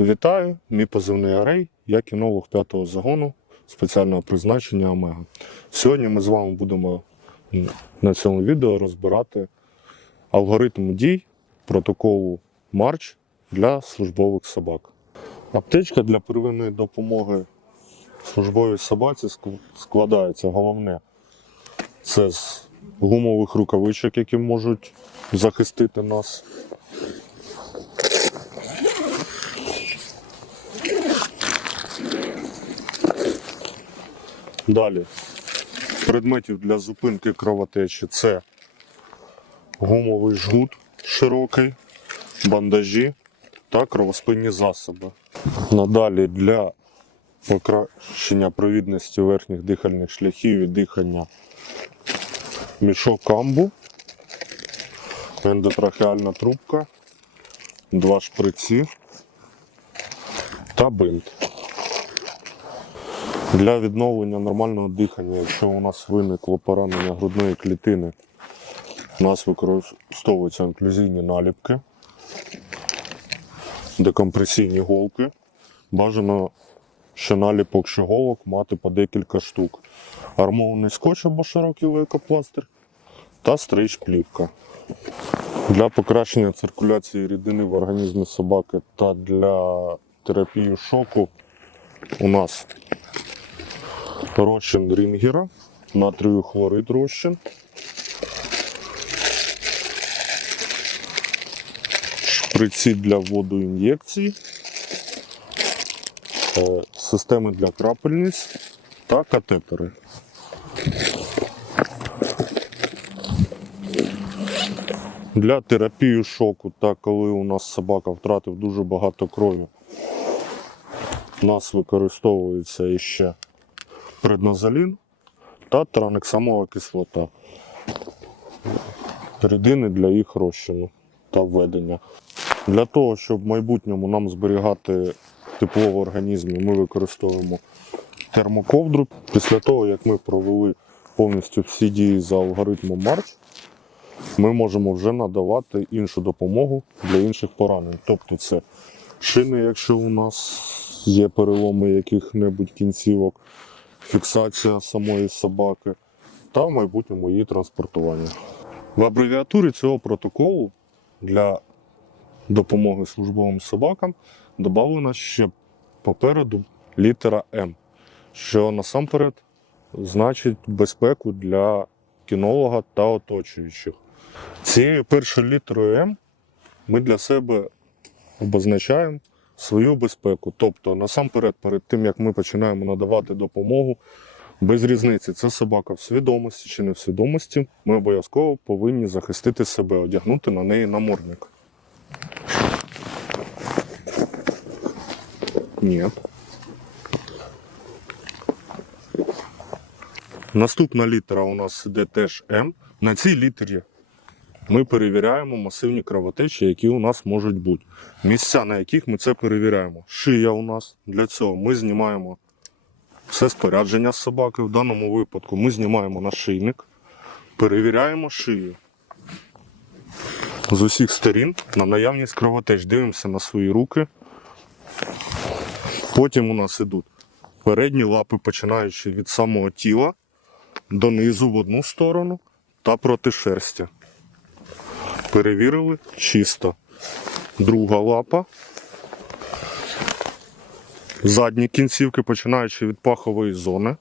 Вітаю, мій позивний Арей, я кінолог п'ятого загону спеціального призначення Омега. Сьогодні ми з вами будемо на цьому відео розбирати алгоритм дій протоколу Марч для службових собак. Аптечка для первинної допомоги службовій собаці складається головне це з гумових рукавичок, які можуть захистити нас Далі. Предметів для зупинки кровотечі це гумовий жгут широкий, бандажі та кровоспинні засоби. Надалі для покращення провідності верхніх дихальних шляхів і дихання мішок камбу, ендотрахеальна трубка, два шприці та бинт. Для відновлення нормального дихання, якщо у нас виникло поранення грудної клітини, у нас використовуються інклюзійні наліпки, декомпресійні голки. Бажано ще наліпок ще голок мати по декілька штук. Армований скотч або широкий лейкопластир та стрейч плівка. Для покращення циркуляції рідини в організмі собаки та для терапії шоку у нас розчин рінгера, натрію хлорид розчин. Шприці для водоін'єкцій, е, системи для крапельниць та катетери. Для терапії шоку, та коли у нас собака втратив дуже багато крові, у нас використовується іще преднозолін та транексамова кислота. Рідини для їх розчину та введення. Для того, щоб в майбутньому нам зберігати тепло в організмі, ми використовуємо термоковдру. Після того, як ми провели повністю всі дії за алгоритмом Марч, ми можемо вже надавати іншу допомогу для інших поранень. Тобто це шини, якщо у нас є переломи яких-небудь кінцівок, фіксація самої собаки та в майбутньому її транспортування. В абревіатурі цього протоколу для допомоги службовим собакам додана ще попереду літера М, що насамперед значить безпеку для кінолога та оточуючих. Цією першою літерою М ми для себе обозначаємо свою безпеку. Тобто, насамперед, перед тим як ми починаємо надавати допомогу, без різниці, це собака в свідомості чи не в свідомості, ми обов'язково повинні захистити себе, одягнути на неї намордник. Ні. Наступна літера у нас іде теж М. На цій літері ми перевіряємо масивні кровотечі, які у нас можуть бути. Місця, на яких ми це перевіряємо. Шия у нас. Для цього ми знімаємо все спорядження з собаки. В даному випадку ми знімаємо нашийник, перевіряємо шию. З усіх сторін на наявність кровотеч. Дивимося на свої руки. Потім у нас ідуть передні лапи, починаючи від самого тіла донизу в одну сторону та проти шерсті. Перевірили чисто. Друга лапа. Задні кінцівки, починаючи від пахової зони.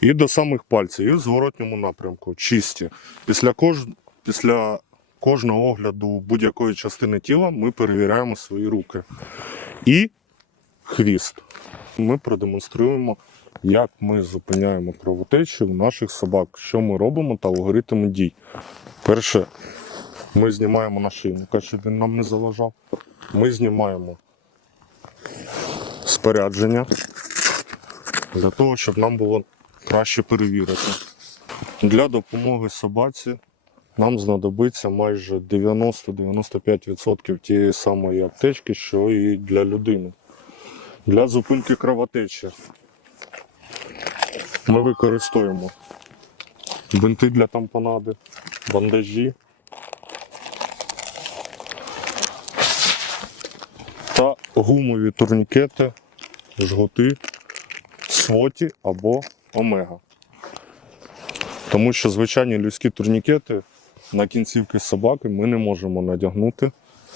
І до самих пальців, і в зворотньому напрямку. Чисті. Після, кож... Після кожного огляду будь-якої частини тіла ми перевіряємо свої руки. І хвіст. Ми продемонструємо, як ми зупиняємо кровотечі у наших собак, що ми робимо та алгоритми дій. Перше, ми знімаємо нашийника, щоб він нам не заважав. Ми знімаємо спорядження для того, щоб нам було краще перевірити. Для допомоги собаці нам знадобиться майже 90-95% тієї самої аптечки, що і для людини. Для зупинки кровотечі ми використовуємо бинти для тампонади, бандажі, та гумові турнікети, жгути, своті або омега. Тому що звичайні людські турнікети на кінцівки собаки ми не можемо надягнути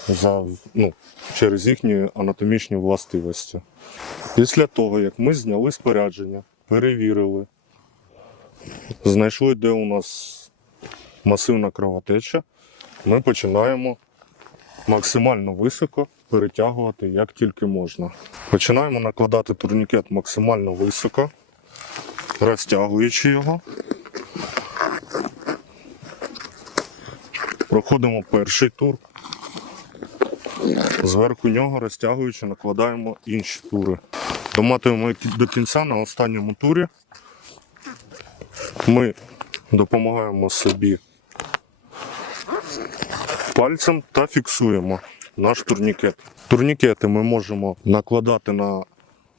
за, ну, через їхні анатомічні властивості. Після того, як ми зняли спорядження, перевірили, знайшли, де у нас масивна кровотеча, ми починаємо максимально високо перетягувати як тільки можна. Починаємо накладати турнікет максимально високо, розтягуючи його. Проходимо перший тур. Зверху нього розтягуючи, накладаємо інші тури. Доматуємо до кінця на останньому турі. Ми допомагаємо собі пальцем та фіксуємо наш турнікет. Турнікети ми можемо накладати на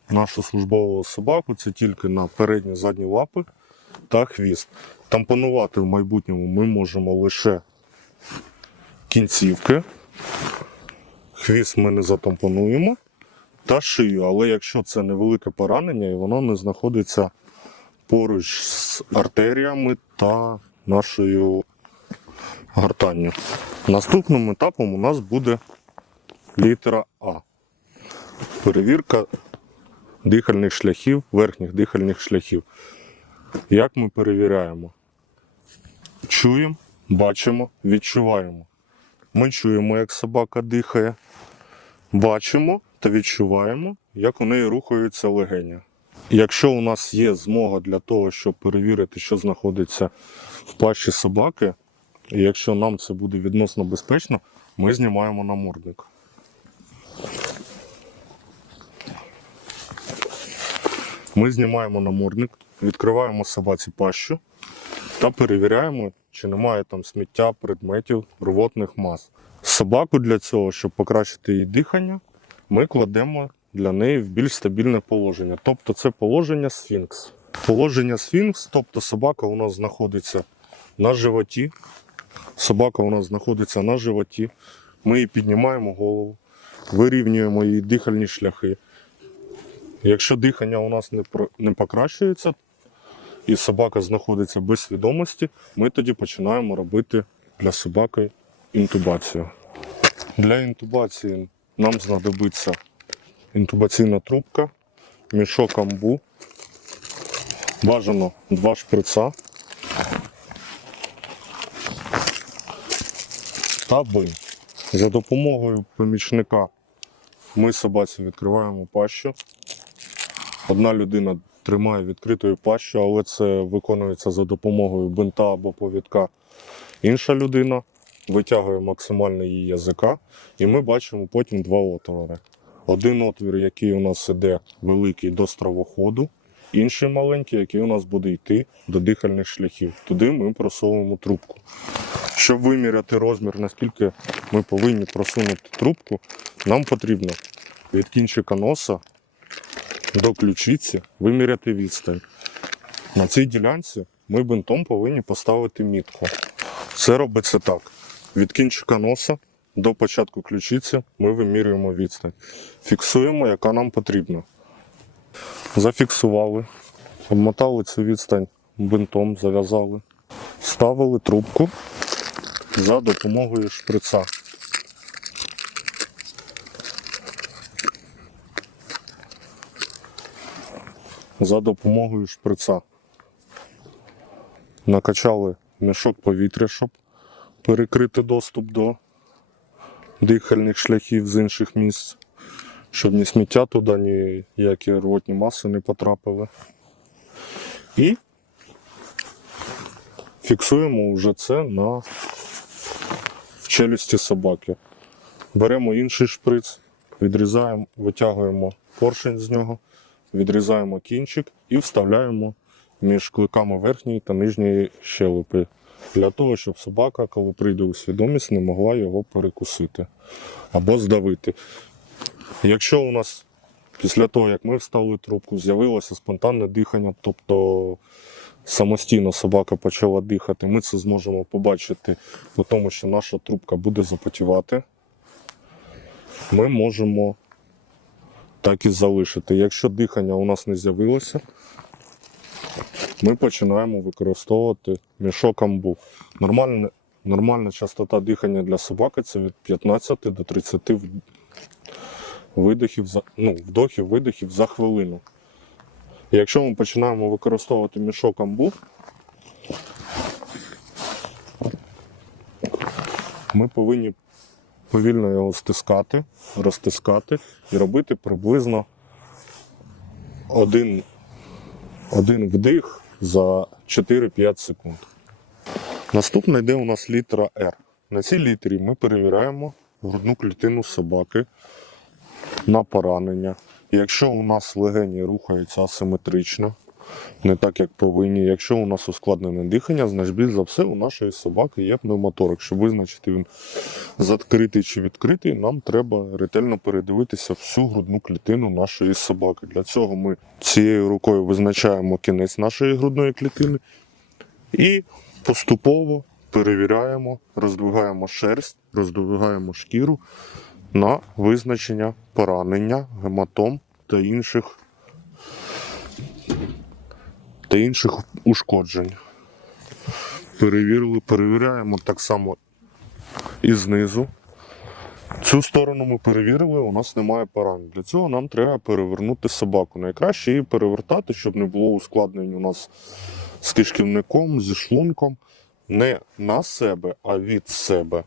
нашу службову собаку, це тільки на передні задні лапи та хвіст. Тампонувати в майбутньому ми можемо лише кінцівки. Хвіст ми не затампонуємо та шию. Але якщо це невелике поранення і воно не знаходиться поруч з артеріями та нашою гортанню. Наступним етапом у нас буде літера А. Перевірка дихальних шляхів, верхніх дихальних шляхів. Як ми перевіряємо? Чуємо, бачимо, відчуваємо. Ми чуємо, як собака дихає, бачимо та відчуваємо, як у неї рухаються легені. Якщо у нас є змога для того, щоб перевірити, що знаходиться в пащі собаки, і якщо нам це буде відносно безпечно, ми знімаємо намордник. Ми знімаємо намордник, відкриваємо собаці пащу та перевіряємо, чи немає там сміття, предметів, рвотних мас. Собаку для цього, щоб покращити її дихання, ми кладемо для неї в більш стабільне положення. Тобто це положення сфінкс. Положення сфінкс, тобто собака у нас знаходиться на животі. Собака у нас знаходиться на животі. Ми її піднімаємо голову, вирівнюємо її дихальні шляхи. Якщо дихання у нас не, покращується, і собака знаходиться без свідомості, ми тоді починаємо робити для собаки інтубацію. Для інтубації нам знадобиться інтубаційна трубка, мішок амбу, бажано два шприца та бинт. За допомогою помічника ми собаці відкриваємо пащу. Одна людина тримає відкритою пащу, але це виконується за допомогою бинта або повідка. Інша людина витягує максимально її язика, і ми бачимо потім два отвори. Один отвір, який у нас іде великий до стравоходу, інший маленький, який у нас буде йти до дихальних шляхів. Туди ми просовуємо трубку. Щоб виміряти розмір, наскільки ми повинні просунути трубку, нам потрібно від кінчика носа до ключиці виміряти відстань. На цій ділянці ми бинтом повинні поставити мітку. Це робиться так. Від кінчика носа до початку ключиці ми вимірюємо відстань. Фіксуємо, яка нам потрібна. Зафіксували, обмотали цю відстань бинтом, зав'язали, ставили трубку за допомогою шприца. За допомогою шприца. Накачали мішок повітря, щоб перекрити доступ до дихальних шляхів з інших місць, щоб ні сміття туди, ні ніякі рвотні маси не потрапили. І фіксуємо вже це на в челюсті собаки. Беремо інший шприц, відрізаємо, витягуємо поршень з нього, відрізаємо кінчик і вставляємо між кликами верхньої та нижньої щелепи. Для того, щоб собака, коли прийде у свідомість, не могла його перекусити або здавити. Якщо у нас після того, як ми вставили трубку, з'явилося спонтанне дихання, тобто самостійно собака почала дихати, ми це зможемо побачити по тому, що наша трубка буде запотівати. Ми можемо так і залишити. Якщо дихання у нас не з'явилося, ми починаємо використовувати мішок амбу. Нормальна, нормальна частота дихання для собаки це від 15 до 30 видихів за, ну, вдохів, видихів за хвилину. І Якщо ми починаємо використовувати мішок амбу, ми повинні повільно його стискати, розтискати і робити приблизно один, один вдих за 4-5 секунд. Наступне йде у нас літера R. На цій літері ми перевіряємо грудну клітину собаки на поранення. Якщо у нас легені рухаються асиметрично, не так як повинні. Якщо у нас ускладнене дихання, значить більш за все у нашої собаки є пневмоторик. Щоб визначити він закритий чи відкритий, нам треба ретельно передивитися всю грудну клітину нашої собаки. Для цього ми цією рукою визначаємо кінець нашої грудної клітини і поступово перевіряємо, роздвигаємо шерсть, роздвигаємо шкіру на визначення поранення, гематом та інших, та інших ушкоджень. Перевірили, перевіряємо так само і знизу. Цю сторону ми перевірили, у нас немає поранень. Для цього нам треба перевернути собаку. Найкраще її перевертати, щоб не було ускладнень у нас з кишківником, зі шлунком. Не на себе, а від себе.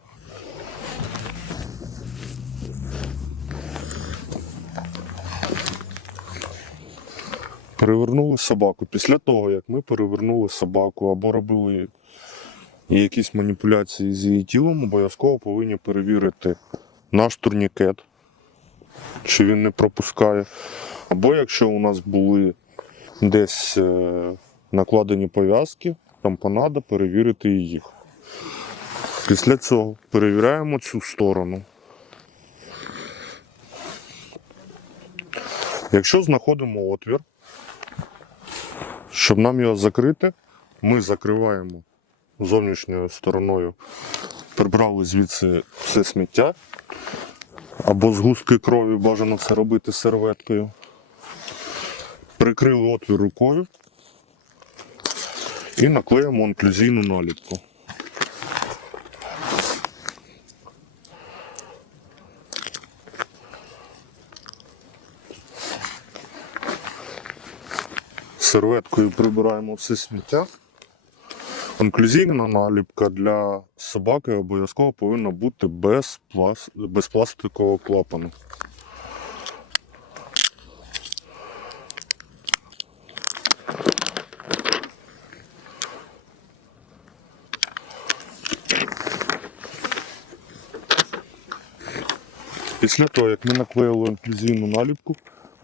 Перевернули собаку. Після того, як ми перевернули собаку або робили якісь маніпуляції з її тілом, обов'язково повинні перевірити наш турнікет, чи він не пропускає. Або якщо у нас були десь е, накладені пов'язки, тампонада, перевірити їх. Після цього перевіряємо цю сторону. Якщо знаходимо отвір, щоб нам його закрити, ми закриваємо зовнішньою стороною, прибрали звідси все сміття, або згустки крові бажано це робити серветкою. Прикрили отвір рукою і наклеїмо інклюзійну наліпку. Серветкою прибираємо все сміття. Інклюзійна наліпка для собаки обов'язково повинна бути без, плас... без пластикового клапану. Після того, як ми наклеїли інклюзійну наліпку,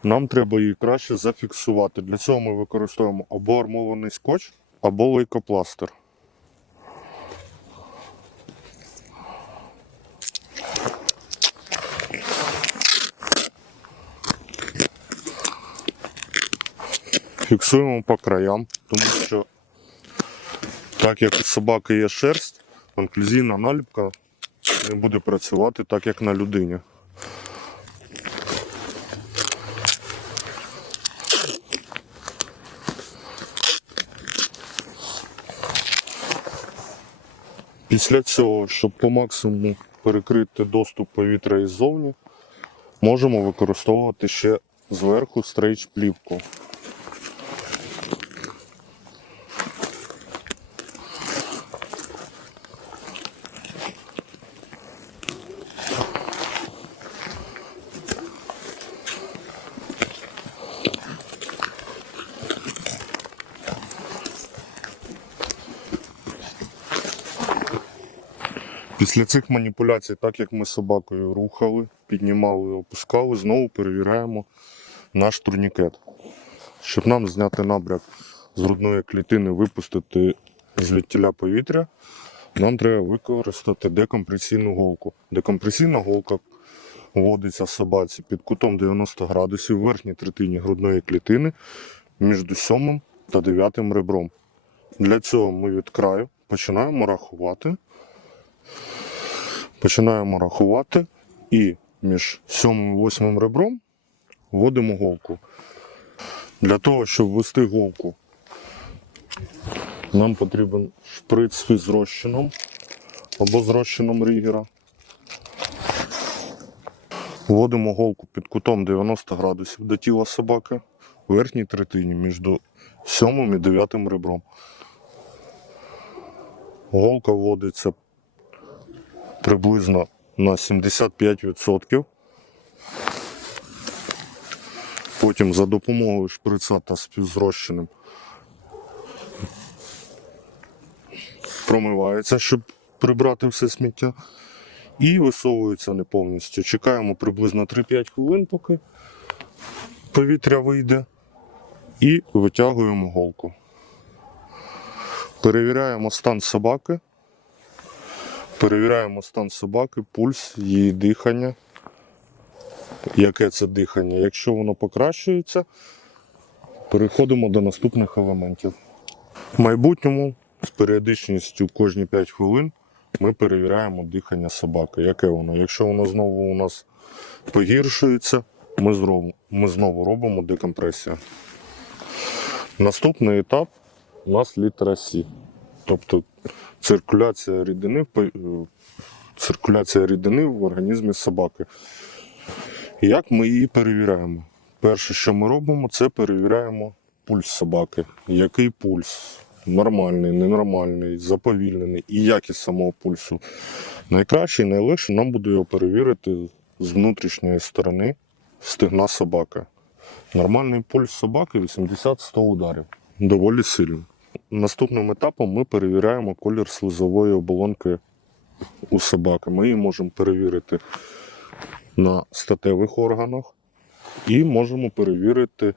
нам треба її краще зафіксувати. Для цього ми використовуємо або армований скотч, або лейкопластир. Фіксуємо по краям, тому що так як у собаки є шерсть, інклюзійна наліпка не буде працювати так, як на людині. Після цього, щоб по максимуму перекрити доступ повітря іззовні, можемо використовувати ще зверху стрейч плівку. Після цих маніпуляцій, так як ми з собакою рухали, піднімали, опускали, знову перевіряємо наш турнікет. Щоб нам зняти набряк з грудної клітини, випустити звідтіля повітря, нам треба використати декомпресійну голку. Декомпресійна голка вводиться собаці під кутом 90 градусів в верхній третині грудної клітини між 7 та 9 ребром. Для цього ми від краю починаємо рахувати. Починаємо рахувати і між 7 і 8 ребром вводимо голку. Для того, щоб ввести голку, нам потрібен шприц з розчином або з рігера. Вводимо голку під кутом 90 градусів до тіла собаки в верхній третині між сьомим і дев'ятим ребром. Голка вводиться приблизно на 75%. Потім за допомогою шприца та співзрощеним промивається, щоб прибрати все сміття. І висовується не повністю. Чекаємо приблизно 3-5 хвилин, поки повітря вийде. І витягуємо голку. Перевіряємо стан собаки. Перевіряємо стан собаки, пульс, її дихання. Яке це дихання? Якщо воно покращується, переходимо до наступних елементів. В майбутньому з періодичністю кожні 5 хвилин ми перевіряємо дихання собаки. Яке воно? Якщо воно знову у нас погіршується, ми знову, ми знову робимо декомпресію. Наступний етап у нас літера С. Тобто циркуляція рідини, е, циркуляція рідини в організмі собаки. Як ми її перевіряємо? Перше, що ми робимо, це перевіряємо пульс собаки. Який пульс? Нормальний, ненормальний, заповільнений і якість самого пульсу. Найкраще і найлегше нам буде його перевірити з внутрішньої сторони стегна собаки. Нормальний пульс собаки 80-100 ударів. Доволі сильний. Наступним етапом ми перевіряємо колір слизової оболонки у собаки. Ми її можемо перевірити на статевих органах і можемо перевірити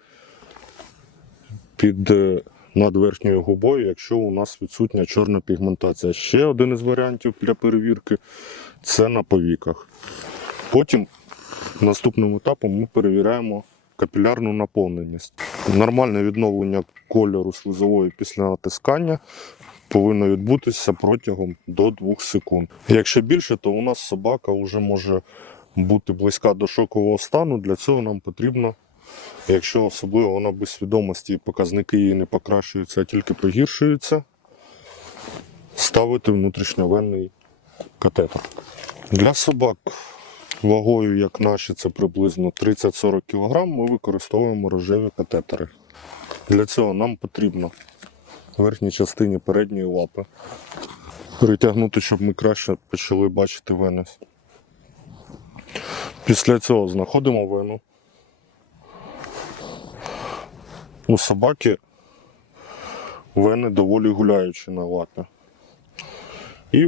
під е, над верхньою губою, якщо у нас відсутня чорна пігментація. Ще один із варіантів для перевірки це на повіках. Потім наступним етапом ми перевіряємо капілярну наповненість. Нормальне відновлення кольору слизової після натискання повинно відбутися протягом до 2 секунд. Якщо більше, то у нас собака вже може бути близька до шокового стану. Для цього нам потрібно, якщо особливо вона без свідомості і показники її не покращуються, а тільки погіршуються, ставити внутрішньовенний катетер. Для собак вагою, як наші, це приблизно 30-40 кг, ми використовуємо рожеві катетери. Для цього нам потрібно в верхній частині передньої лапи перетягнути, щоб ми краще почали бачити вени. Після цього знаходимо вену. У собаки вени доволі гуляючі на лапі. І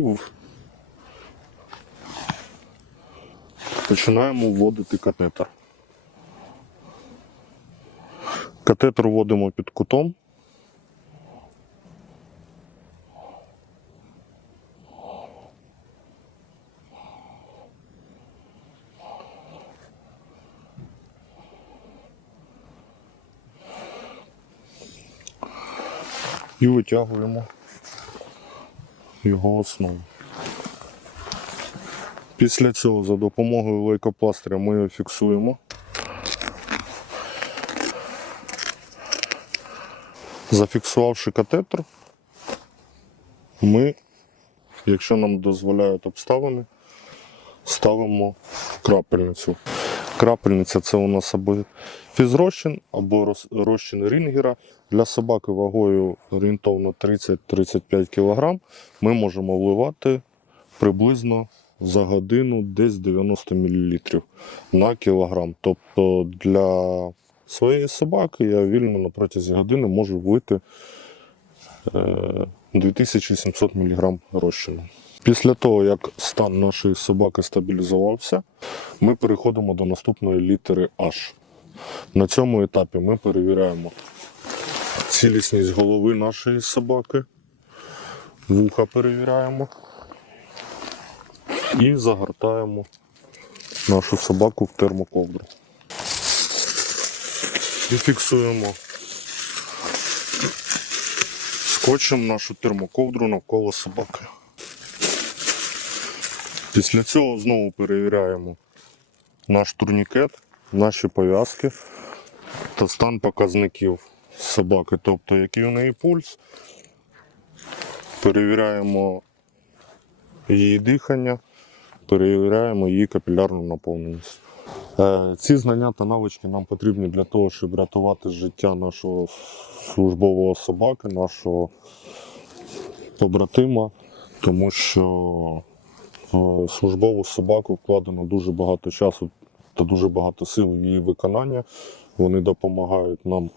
починаємо вводити катетер. Катетер вводимо під кутом. і витягуємо його основу. Після цього за допомогою лейкопластиря ми його фіксуємо. Зафіксувавши катетер, ми, якщо нам дозволяють обставини, ставимо крапельницю. Крапельниця це у нас або фізрозчин, або роз- розчин рінгера. Для собаки вагою орієнтовно 30-35 кг ми можемо вливати приблизно за годину десь 90 мл на кілограм. Тобто для своєї собаки я вільно на протязі години можу влити е, 2700 мг розчину. Після того, як стан нашої собаки стабілізувався, ми переходимо до наступної літери H. На цьому етапі ми перевіряємо цілісність голови нашої собаки, вуха перевіряємо і загортаємо нашу собаку в термоковдру. І фіксуємо скотчем нашу термоковдру навколо собаки. Після цього знову перевіряємо наш турнікет наші пов'язки та стан показників собаки, тобто який у неї пульс. Перевіряємо її дихання, перевіряємо її капілярну наповненість. Е, Ці знання та навички нам потрібні для того, щоб рятувати життя нашого службового собаки, нашого побратима, тому що службову собаку вкладено дуже багато часу та дуже багато сил в її виконання. Вони допомагають нам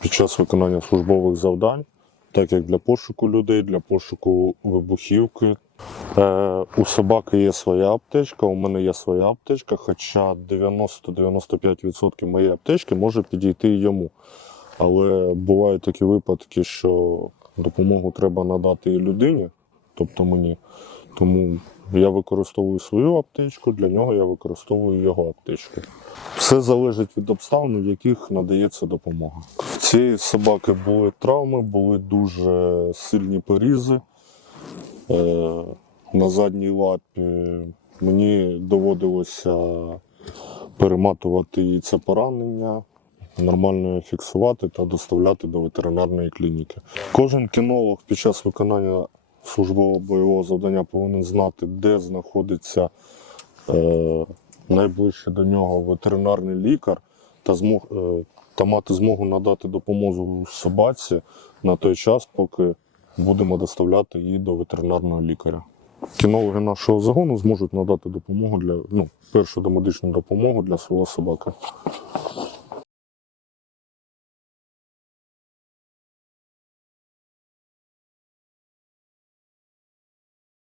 під час виконання службових завдань, так як для пошуку людей, для пошуку вибухівки. Е, у собаки є своя аптечка, у мене є своя аптечка, хоча 90-95% моєї аптечки може підійти йому. Але бувають такі випадки, що допомогу треба надати і людині, тобто мені. Тому я використовую свою аптечку, для нього я використовую його аптечку. Все залежить від обставин, в яких надається допомога. В цієї собаки були травми, були дуже сильні порізи. Е, на задній лапі мені доводилося перематувати їй це поранення, нормально фіксувати та доставляти до ветеринарної клініки. Кожен кінолог під час виконання службового бойового завдання повинен знати, де знаходиться е, найближче до нього ветеринарний лікар та, змог, е, та мати змогу надати допомогу собаці на той час, поки будемо доставляти її до ветеринарного лікаря. Кінологи нашого загону зможуть надати допомогу для ну, першу домедичну допомогу для свого собаки.